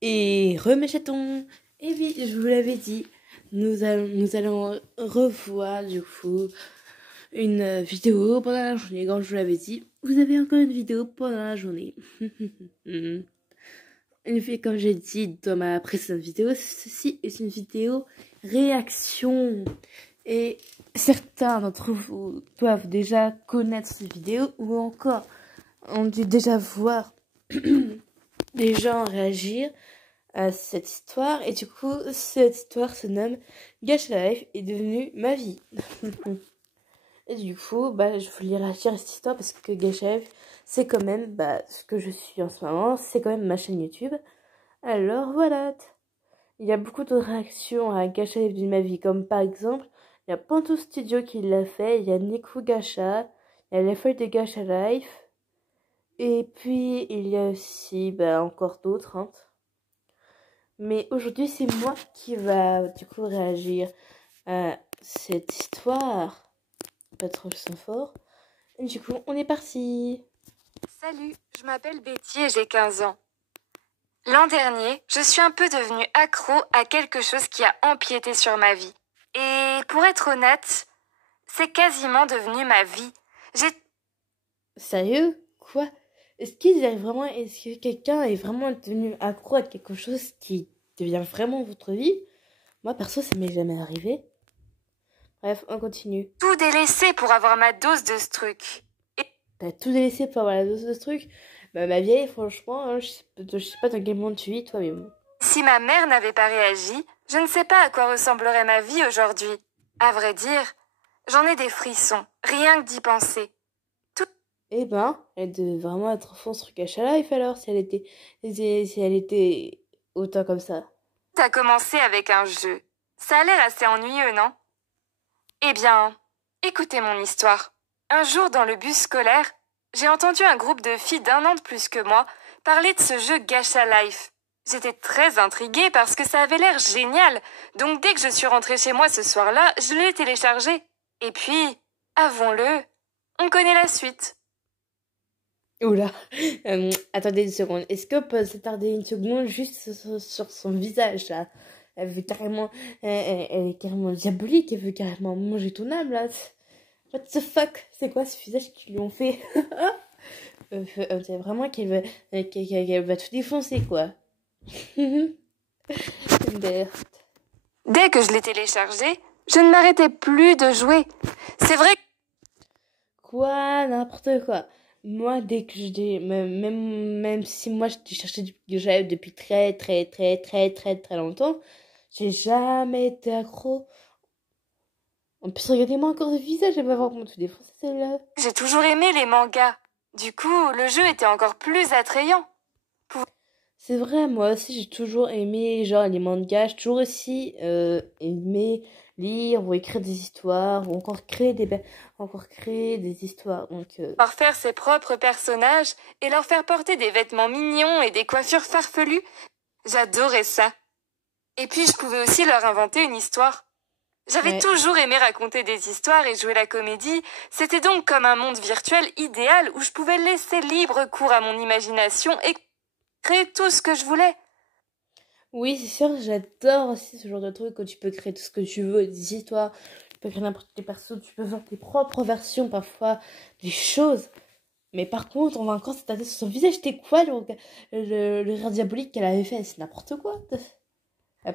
Et mes chatons, et oui, je vous l'avais dit, nous allons revoir du coup une vidéo pendant la journée. Comme je vous l'avais dit, vous avez encore une vidéo pendant la journée. Une fois, comme j'ai dit dans ma précédente vidéo, ceci est une vidéo réaction. Et certains d'entre vous doivent déjà connaître cette vidéo ou encore ont dû déjà voir des gens réagir à cette histoire. Et du coup, cette histoire se nomme Gacha Life est devenue ma vie. Et du coup, je voulais réagir à cette histoire parce que Gacha Life, c'est quand même ce que je suis en ce moment, c'est quand même ma chaîne YouTube. Alors voilà, il y a beaucoup de réactions à Gacha Life de ma vie, comme par exemple, il y a Panto Studio qui l'a fait, il y a Niku Gacha, il y a les feuilles de Gacha Life, et puis il y a aussi encore d'autres. Mais aujourd'hui, c'est moi qui va du coup réagir à cette histoire. Pas trop le son fort. Et du coup, on est parti. Salut, je m'appelle Betty et j'ai 15 ans. L'an dernier, je suis un peu devenue accro à quelque chose qui a empiété sur ma vie. Et pour être honnête, c'est quasiment devenu ma vie. Sérieux? Quoi? Est-ce que quelqu'un est vraiment devenu accro à quelque chose qui devient vraiment votre vie? Moi, perso, ça m'est jamais arrivé. Bref, on continue. Tout délaissé pour avoir ma dose de ce truc. T'as tout délaissé pour avoir la dose de ce truc? Ma vieille, franchement, je sais pas dans quel monde tu vis, toi, mais bon. Si ma mère n'avait pas réagi, je ne sais pas à quoi ressemblerait ma vie aujourd'hui. À vrai dire, j'en ai des frissons, rien que d'y penser. Eh ben, elle devait vraiment être fond sur Gacha Life alors, si elle était autant comme ça. Tout a commencé avec un jeu. Ça a l'air assez ennuyeux, non? Eh bien, écoutez mon histoire. Un jour dans le bus scolaire, j'ai entendu un groupe de filles d'un an de plus que moi parler de ce jeu Gacha Life. J'étais très intriguée parce que ça avait l'air génial, donc dès que je suis rentrée chez moi ce soir-là, je l'ai téléchargé. Et puis, avouons-le, on connaît la suite. Oula, attendez une seconde. Est-ce qu'on peut s'attarder une seconde juste sur son visage là? Elle est carrément diabolique, elle veut carrément manger ton âme là. What the fuck? C'est quoi ce visage qu'ils lui ont fait? C'est vraiment qu'elle va tout défoncer quoi. D'ailleurs. Dès que je l'ai téléchargé, je ne m'arrêtais plus de jouer. C'est vrai que... Quoi? N'importe quoi. Moi, dès que même si moi je cherchais du Gacha depuis très longtemps, j'ai jamais été accro. En plus, regardez-moi encore le visage, elle va voir comment tout défoncer celle-là. J'ai toujours aimé les mangas. Du coup, le jeu était encore plus attrayant. C'est vrai, moi aussi j'ai toujours aimé genre les mangas, j'ai toujours aussi aimé lire ou écrire des histoires ou encore créer des histoires. Donc Par faire ses propres personnages et leur faire porter des vêtements mignons et des coiffures farfelues, j'adorais ça. Et puis je pouvais aussi leur inventer une histoire. J'avais ouais. toujours aimé raconter des histoires et jouer la comédie. C'était donc comme un monde virtuel idéal où je pouvais laisser libre cours à mon imagination et créer tout ce que je voulais. Oui, c'est sûr, j'adore aussi ce genre de truc où tu peux créer tout ce que tu veux, des histoires, tu peux créer n'importe quel perso, tu peux faire tes propres versions parfois des choses. Mais par contre, on va encore s'attarder sur son visage. C'était quoi le rire diabolique qu'elle avait fait? C'est n'importe quoi.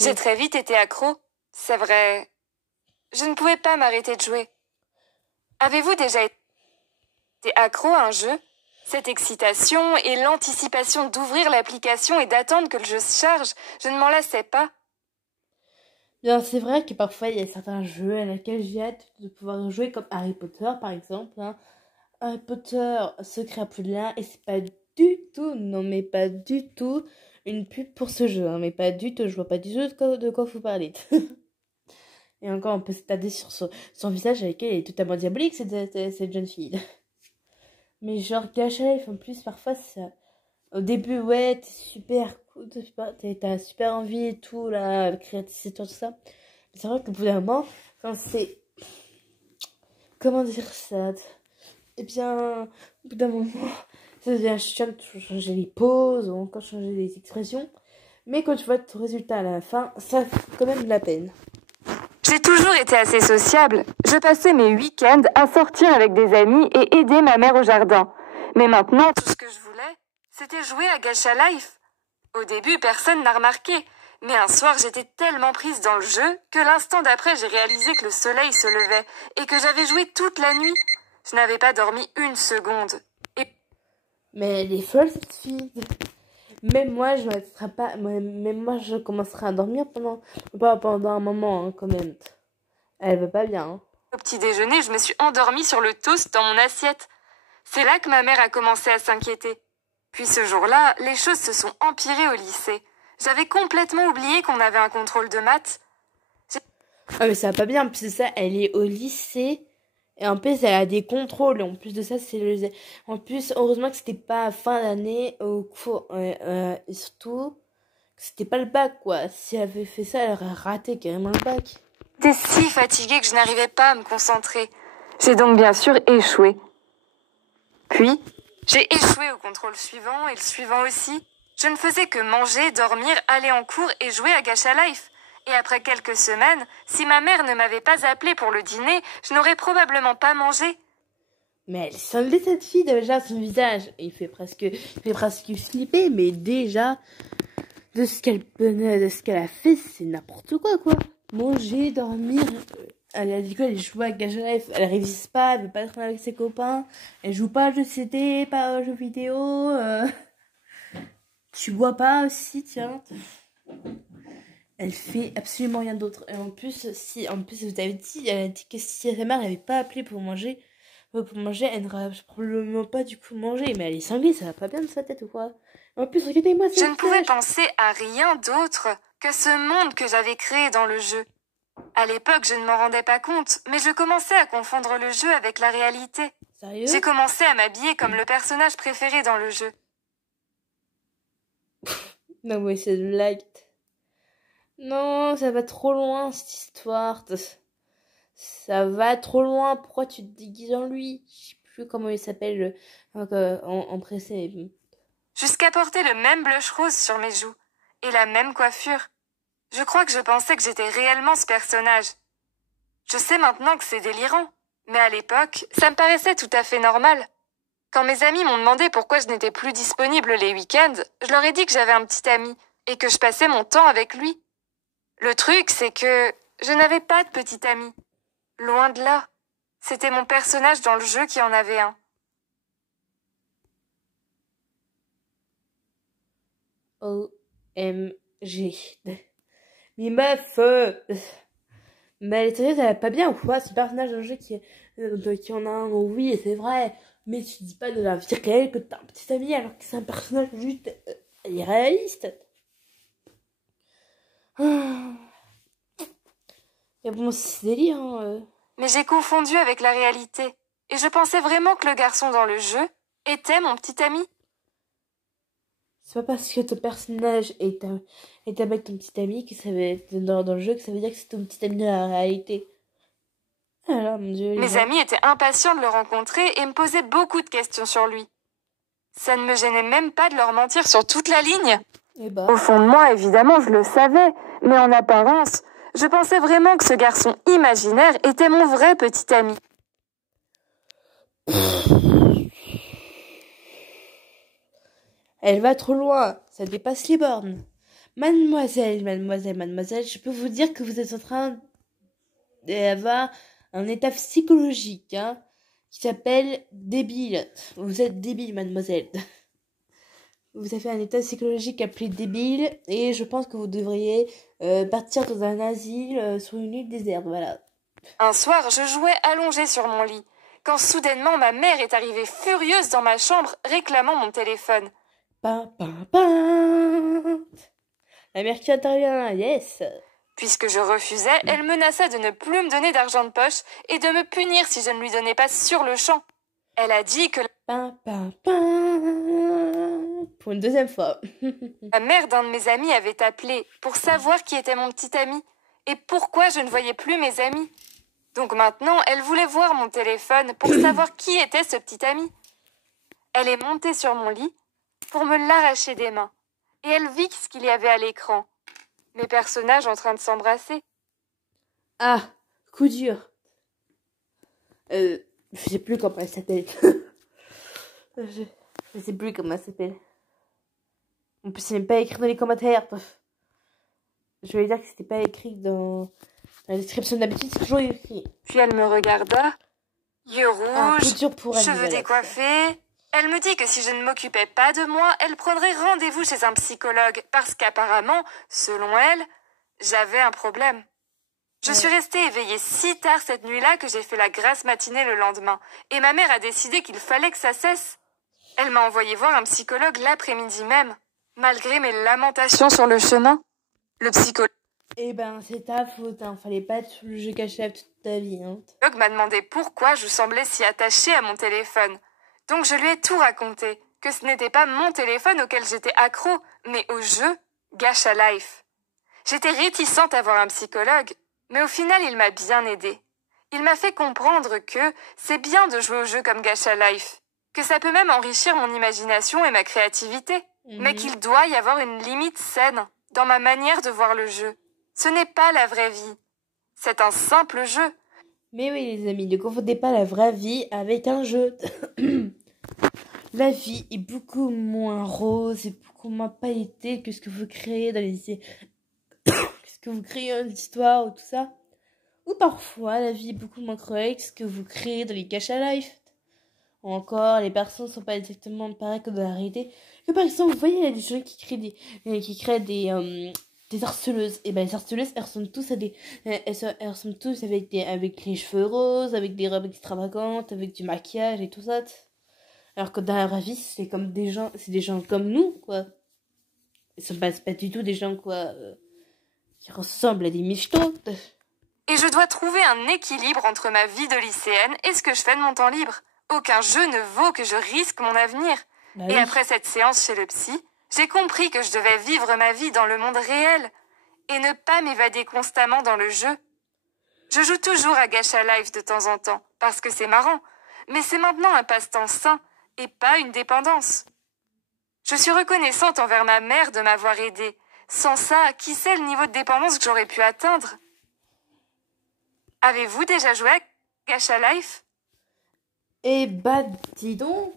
J'ai très vite été accro. C'est vrai. Je ne pouvais pas m'arrêter de jouer. Avez-vous déjà été accro à un jeu? Cette excitation et l'anticipation d'ouvrir l'application et d'attendre que le jeu se charge, je ne m'en lassais pas. Bien, c'est vrai que parfois il y a certains jeux à lesquels j'ai hâte de pouvoir jouer, comme Harry Potter par exemple. Harry Potter, Secret à Poudlard, et c'est pas du tout, non mais pas du tout, une pub pour ce jeu, mais pas du tout, je vois pas du tout de quoi vous parlez. Et encore, on peut s'attarder sur son visage avec elle est totalement diabolique, cette jeune fille. Mais genre, Gacha Life, en plus, parfois, ça... Au début, ouais, t'es super cool, t'as super envie et tout, là, créer tes histoires, tout ça. Mais c'est vrai qu'au bout d'un moment, quand c'est... Comment dire ça? Eh bien, au bout d'un moment, ça devient chiant de changer les pauses ou encore changer les expressions. Mais quand tu vois ton résultat à la fin, ça fait quand même de la peine. J'ai toujours été assez sociable. Je passais mes week-ends à sortir avec des amis et aider ma mère au jardin. Mais maintenant, tout ce que je voulais, c'était jouer à Gacha Life. Au début, personne n'a remarqué. Mais un soir, j'étais tellement prise dans le jeu que l'instant d'après, j'ai réalisé que le soleil se levait et que j'avais joué toute la nuit. Je n'avais pas dormi une seconde. Mais elle est folle, cette fille. Même moi, même moi, je commencerai à dormir pas pendant un moment, hein, quand même. Elle va pas bien. Hein. Au petit déjeuner, je me suis endormie sur le toast dans mon assiette. C'est là que ma mère a commencé à s'inquiéter. Puis ce jour-là, les choses se sont empirées au lycée. J'avais complètement oublié qu'on avait un contrôle de maths. Ah mais ça va pas bien, en plus de ça, elle est au lycée, et en plus elle a des contrôles, et en plus de ça, en plus, heureusement que c'était pas à fin d'année au cours, et surtout, que c'était pas le bac, quoi. Si elle avait fait ça, elle aurait raté carrément le bac. J'étais si fatiguée que je n'arrivais pas à me concentrer. J'ai donc bien sûr échoué. Puis, j'ai échoué au contrôle suivant et le suivant aussi. Je ne faisais que manger, dormir, aller en cours et jouer à Gacha Life. Et après quelques semaines, si ma mère ne m'avait pas appelée pour le dîner, je n'aurais probablement pas mangé. Mais elle est cinglée, cette fille, déjà, son visage. Il fait presque flipper, mais déjà, de ce qu'elle a fait, c'est n'importe quoi, quoi. Manger, dormir, elle a dit quoi, elle joue à Gacha Life, elle révise pas, elle veut pas être avec ses copains, elle joue pas à jeux CD, pas aux jeux vidéo, tu bois pas aussi, tiens. Elle fait absolument rien d'autre. Et en plus, vous avez dit, elle a dit que si sa mère n'avait pas appelé pour manger, elle n'aurait probablement pas du coup mangé. Mais elle est cinglée, ça va pas bien de sa tête ou quoi. En plus, regardez-moi Je ne pouvais penser à rien d'autre que ce monde que j'avais créé dans le jeu. À l'époque, je ne m'en rendais pas compte, mais je commençais à confondre le jeu avec la réalité. Sérieux ? J'ai commencé à m'habiller comme le personnage préféré dans le jeu. Non, mais c'est de blague. Non, ça va trop loin, cette histoire. Ça va trop loin. Pourquoi tu te déguises en lui? Je sais plus comment il s'appelle en pressé. Jusqu'à porter le même blush rose sur mes joues. Et la même coiffure. Je crois que je pensais que j'étais réellement ce personnage. Je sais maintenant que c'est délirant. Mais à l'époque, ça me paraissait tout à fait normal. Quand mes amis m'ont demandé pourquoi je n'étais plus disponible les week-ends, je leur ai dit que j'avais un petit ami et que je passais mon temps avec lui. Le truc, c'est que je n'avais pas de petit ami. Loin de là. C'était mon personnage dans le jeu qui en avait un. OMG. Mais meuf, mais elle est sérieuse, elle va pas bien ou quoi? Ce personnage d'un jeu qui en a un, oui, c'est vrai. Mais tu dis pas de la vie réelle que t'as un petit ami alors que c'est un personnage juste irréaliste. Mais bon, c'est délire, hein. Mais j'ai confondu avec la réalité. Et je pensais vraiment que le garçon dans le jeu était mon petit ami. C'est pas parce que ton personnage est avec ton petit ami que ça va être dans le jeu que ça veut dire que c'est ton petit ami dans la réalité. Alors, mon Dieu. Mes amis étaient impatients de le rencontrer et me posaient beaucoup de questions sur lui. Ça ne me gênait même pas de leur mentir sur toute la ligne. Au fond de moi, évidemment, je le savais, mais en apparence, je pensais vraiment que ce garçon imaginaire était mon vrai petit ami. Elle va trop loin, ça dépasse les bornes. Mademoiselle, je peux vous dire que vous êtes en train d'avoir un état psychologique, hein, qui s'appelle débile. Vous êtes débile, mademoiselle. Vous avez un état psychologique appelé débile, et je pense que vous devriez partir dans un asile sur une île déserte, voilà. Un soir, je jouais allongée sur mon lit, quand soudainement ma mère est arrivée furieuse dans ma chambre réclamant mon téléphone. La mère qui intervient, yes. Puisque je refusais, elle menaça de ne plus me donner d'argent de poche et de me punir si je ne lui donnais pas sur le champ. Elle a dit que pour une deuxième fois. La mère d'un de mes amis avait appelé pour savoir qui était mon petit ami et pourquoi je ne voyais plus mes amis. Donc maintenant, elle voulait voir mon téléphone pour savoir qui était ce petit ami. Elle est montée sur mon lit pour me l'arracher des mains et elle vit ce qu'il y avait à l'écran. Mes personnages en train de s'embrasser. Ah, coup dur. Je sais plus comment elle s'appelle. Je sais plus comment elle s'appelle. En plus, c'est même pas écrit dans les commentaires. Je vais dire que c'était pas écrit dans la description. D'habitude, c'est toujours écrit. Puis elle me regarda. Yeux rouges, cheveux décoiffés. Elle me dit que si je ne m'occupais pas de moi, elle prendrait rendez-vous chez un psychologue parce qu'apparemment, selon elle, j'avais un problème. Je suis restée éveillée si tard cette nuit-là que j'ai fait la grasse matinée le lendemain. Et ma mère a décidé qu'il fallait que ça cesse. Elle m'a envoyé voir un psychologue l'après-midi même. Malgré mes lamentations sur le chemin, le psychologue... Eh ben, c'est ta faute, hein. Fallait pas être sur le jeu caché toute ta vie, hein. Le psychologue m'a demandé pourquoi je semblais si attachée à mon téléphone. Donc je lui ai tout raconté, que ce n'était pas mon téléphone auquel j'étais accro, mais au jeu Gacha Life. J'étais réticente à voir un psychologue, mais au final il m'a bien aidée. Il m'a fait comprendre que c'est bien de jouer au jeu comme Gacha Life, que ça peut même enrichir mon imagination et ma créativité, mais qu'il doit y avoir une limite saine dans ma manière de voir le jeu. Ce n'est pas la vraie vie, c'est un simple jeu. Mais oui les amis, ne confondez pas la vraie vie avec un jeu. La vie est beaucoup moins rose et beaucoup moins pailletée que ce que vous créez dans les... ce que vous créez dans l'histoire ou tout ça. Ou parfois, la vie est beaucoup moins cruelle que ce que vous créez dans les Gacha Life. Ou encore, les personnes ne sont pas exactement pareilles que dans la réalité. Que par exemple, vous voyez, il y a des gens qui créent des harceleuses. Et ben les harceleuses, elles ressemblent tous à elles ressemblent tous avec les cheveux roses, avec des robes extravagantes, avec du maquillage et tout ça. Alors que dans la vraie vie, c'est des gens comme nous, quoi. Ils sont pas du tout des gens, quoi, qui ressemblent à des michetots. Et je dois trouver un équilibre entre ma vie de lycéenne et ce que je fais de mon temps libre. Aucun jeu ne vaut que je risque mon avenir. Bah et oui. après cette séance chez le psy, j'ai compris que je devais vivre ma vie dans le monde réel et ne pas m'évader constamment dans le jeu. Je joue toujours à Gacha Life de temps en temps, parce que c'est marrant, mais c'est maintenant un passe-temps sain et pas une dépendance. Je suis reconnaissante envers ma mère de m'avoir aidée. Sans ça, qui sait le niveau de dépendance que j'aurais pu atteindre? Avez-vous déjà joué à Gacha Life? Eh bah, dis donc,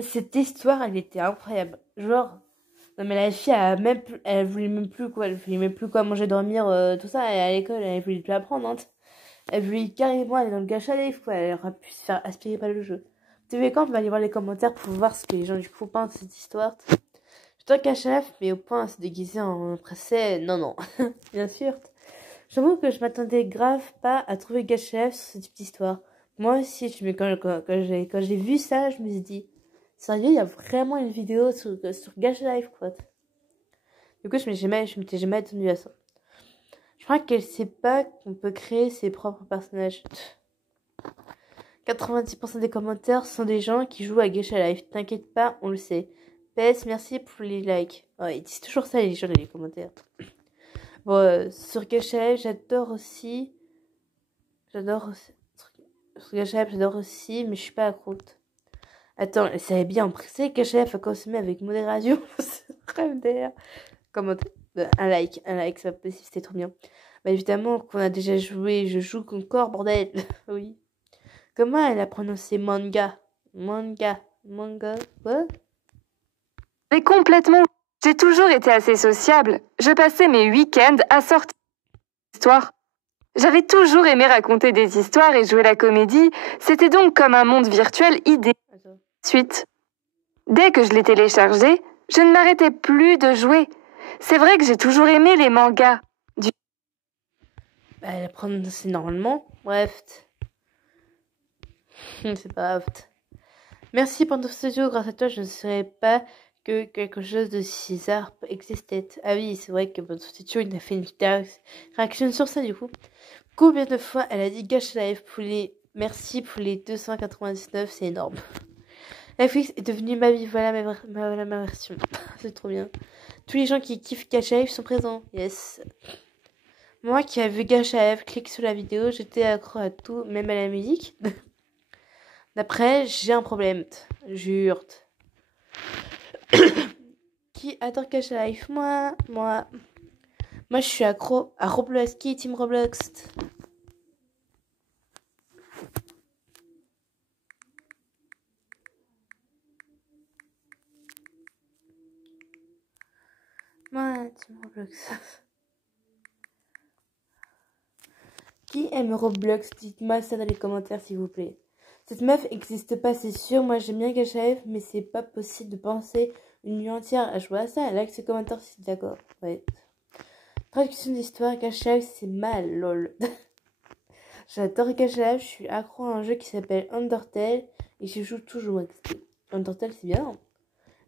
cette histoire, elle était incroyable. Genre, non mais la fille, elle voulait même plus quoi manger, dormir, tout ça. Et à l'école, elle voulait plus apprendre, hein. Elle voulait carrément aller dans le Gacha Life, quoi. Elle aurait pu se faire aspirer par le jeu. Tu sais quand on va aller voir les commentaires pour voir ce que les gens du coup pensent de cette histoire. Je un Gacha Life, mais au point à se déguiser en princesse, non, bien sûr. J'avoue que je m'attendais grave pas à trouver Gacha Life sur cette petite histoire. Moi aussi, quand j'ai vu ça, je me suis dit, sérieux, il y a vraiment une vidéo sur Gacha Life, quoi. Du coup, je m'étais jamais attendue à ça. Je crois qu'elle sait pas qu'on peut créer ses propres personnages. 90% des commentaires sont des gens qui jouent à Gacha Life. T'inquiète pas, on le sait. PS, merci pour les likes. Ouais, ils disent toujours ça, les gens, dans les commentaires. Bon, sur Gacha Life, j'adore aussi. Sur Gacha Life, j'adore aussi, mais je suis pas accro. Attends, elle savait bien en presser. Gacha Life à consommer avec modération. Rêve d'air. Commenter. Un like, c'est pas possible, c'était trop bien. Bah évidemment qu'on a déjà joué, je joue encore, bordel. Oui. Comment elle a prononcé manga? Manga, what? Mais complètement. J'ai toujours été assez sociable. Je passais mes week-ends à sortir d'histoires. J'avais toujours aimé raconter des histoires et jouer la comédie. C'était donc comme un monde virtuel idéal. Ensuite, dès que je l'ai téléchargé, je ne m'arrêtais plus de jouer. C'est vrai que j'ai toujours aimé les mangas. Bah, elle a prononcé normalement. Bref. C'est pas grave. Merci pour ton studio. Grâce à toi, je ne savais pas que quelque chose de si bizarre existait. Ah oui, c'est vrai que votre studio, il a fait une petite réaction sur ça, du coup. Combien de fois elle a dit Gacha Life pour les... Merci pour les 299, c'est énorme. FX est devenu ma vie, voilà ma version. C'est trop bien. Tous les gens qui kiffent Gacha Life sont présents. Yes. Moi qui ai vu Gacha Life, clique sur la vidéo, j'étais accro à tout, même à la musique. D'après, j'ai un problème. Jure. Qui adore Cash Life? Moi, je suis accro à Roblox. Qui est Team Roblox? Moi, Team Roblox. Qui aime Roblox? Dites-moi ça dans les commentaires, s'il vous plaît. Cette meuf n'existe pas, c'est sûr. Moi, j'aime bien Cash Life, mais c'est pas possible de penser une nuit entière à jouer à ça. Like ce commentaire si t'es d'accord. Ouais. Traduction d'histoire, Cash Life, c'est mal, lol. J'adore Cash Life, je suis accro à un jeu qui s'appelle Undertale et je joue toujours. Undertale, c'est bien.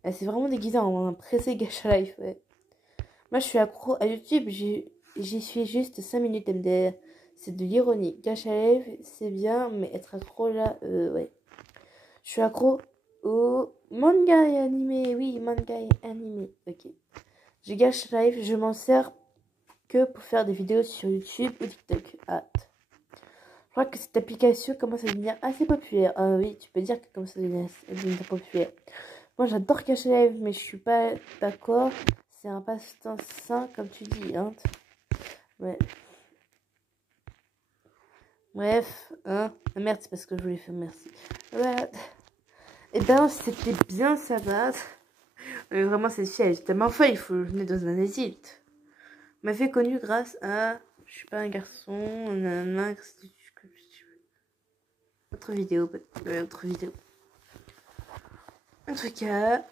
C'est vraiment déguisé en un pressé Cash Life, ouais. Moi, je suis accro à YouTube, j'y suis juste 5 minutes MDR. C'est de l'ironie. Cash Life, c'est bien, mais être accro là, ouais. Je suis accro au manga et animé. Oui, manga et animé. Ok. J'ai Cash Life, je m'en sers que pour faire des vidéos sur YouTube ou TikTok. Hâte. Je crois que cette application commence à devenir assez populaire. Ah oui, tu peux dire que commence à devenir populaire. Moi, j'adore Cash Life, mais je suis pas d'accord. C'est un passe-temps sain, comme tu dis, hein. Ouais. Bref, hein. Ah, merde, c'est parce que je voulais faire merci. Voilà. Et ben, c'était bien, ça va. Mais vraiment, cette fille, elle est tellement folle, il faut le venir dans un asile. M'a fait connu grâce à... Je suis pas un garçon, nanana, autre vidéo, autre vidéo. En tout cas,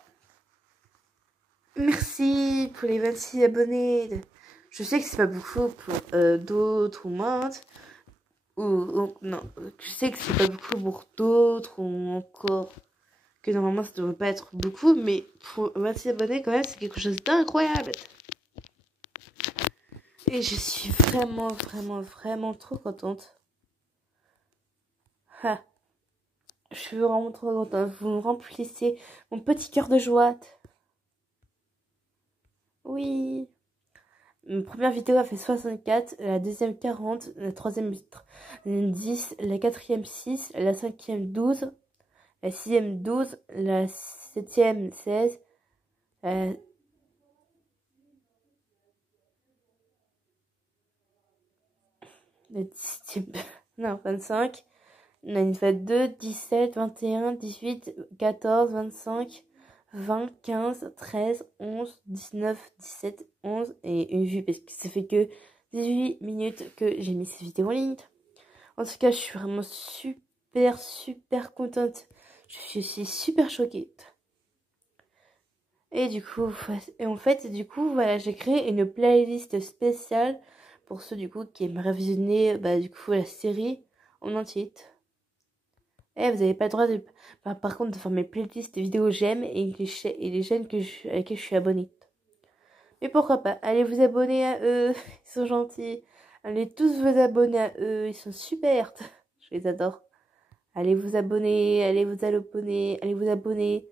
merci pour les 26 abonnés. Je sais que c'est pas beaucoup pour d'autres ou moins. Non, je sais que c'est pas beaucoup pour d'autres ou encore que normalement ça devrait pas être beaucoup, mais pour 26 abonnés quand même c'est quelque chose d'incroyable. Et je suis vraiment trop contente. Ha. Je suis vraiment trop contente. Vous me remplissez mon petit cœur de joie. Oui. Ma première vidéo a fait 64, la deuxième 40, la troisième 10, la quatrième 6, la cinquième 12, la sixième 12, la septième 16, la... la 17... non, 25, la 22, 17, 21, 18, 14, 25, 20, 15, 13, 11, 19, 17, 11 et une vue parce que ça fait que 18 minutes que j'ai mis cette vidéo en ligne. En tout cas, je suis vraiment super contente. Je suis super choquée. Et du coup, voilà, j'ai créé une playlist spéciale pour ceux du coup qui aimeraient visionner la série en entier. Et vous n'avez pas le droit de par contre de faire mes playlists de vidéos j'aime et les chaînes à lesquelles je suis abonnée. Mais pourquoi pas? Allez vous abonner à eux, ils sont gentils. Allez tous vous abonner à eux, ils sont super. Je les adore. Allez vous abonner, allez vous abonner.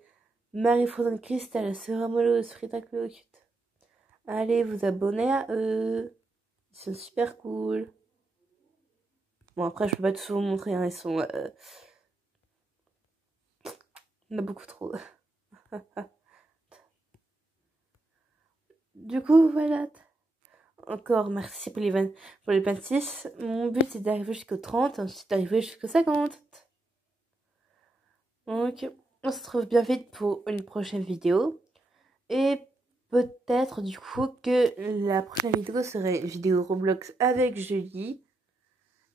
Marie-Frozen Cristal, Sera Molos, Frida Clocut. Allez vous abonner à eux. Ils sont super cool. Bon après je peux pas tous vous montrer, hein, ils sont... Il y en a beaucoup trop. Du coup, voilà. Encore merci pour les 26. Mon but c'est d'arriver jusqu'au 30, ensuite d'arriver jusqu'au 50. Donc, on se retrouve bien vite pour une prochaine vidéo. Et peut-être du coup que la prochaine vidéo serait une vidéo Roblox avec Julie.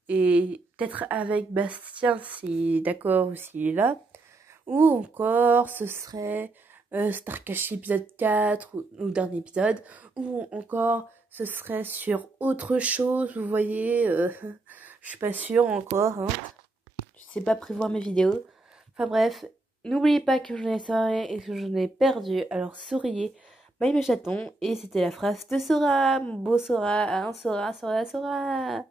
Et peut-être avec Bastien s'il est d'accord ou s'il est là. Ou encore ce serait Starcache épisode 4 ou dernier épisode. Ou encore ce serait sur autre chose, vous voyez. Je suis pas sûre encore. Hein. Je sais pas prévoir mes vidéos. Enfin bref, n'oubliez pas que j'en ai soirée et que j'en ai perdu. Alors souriez, bye mes chatons. Et c'était la phrase de Sora, mon beau Sora, hein, Sora.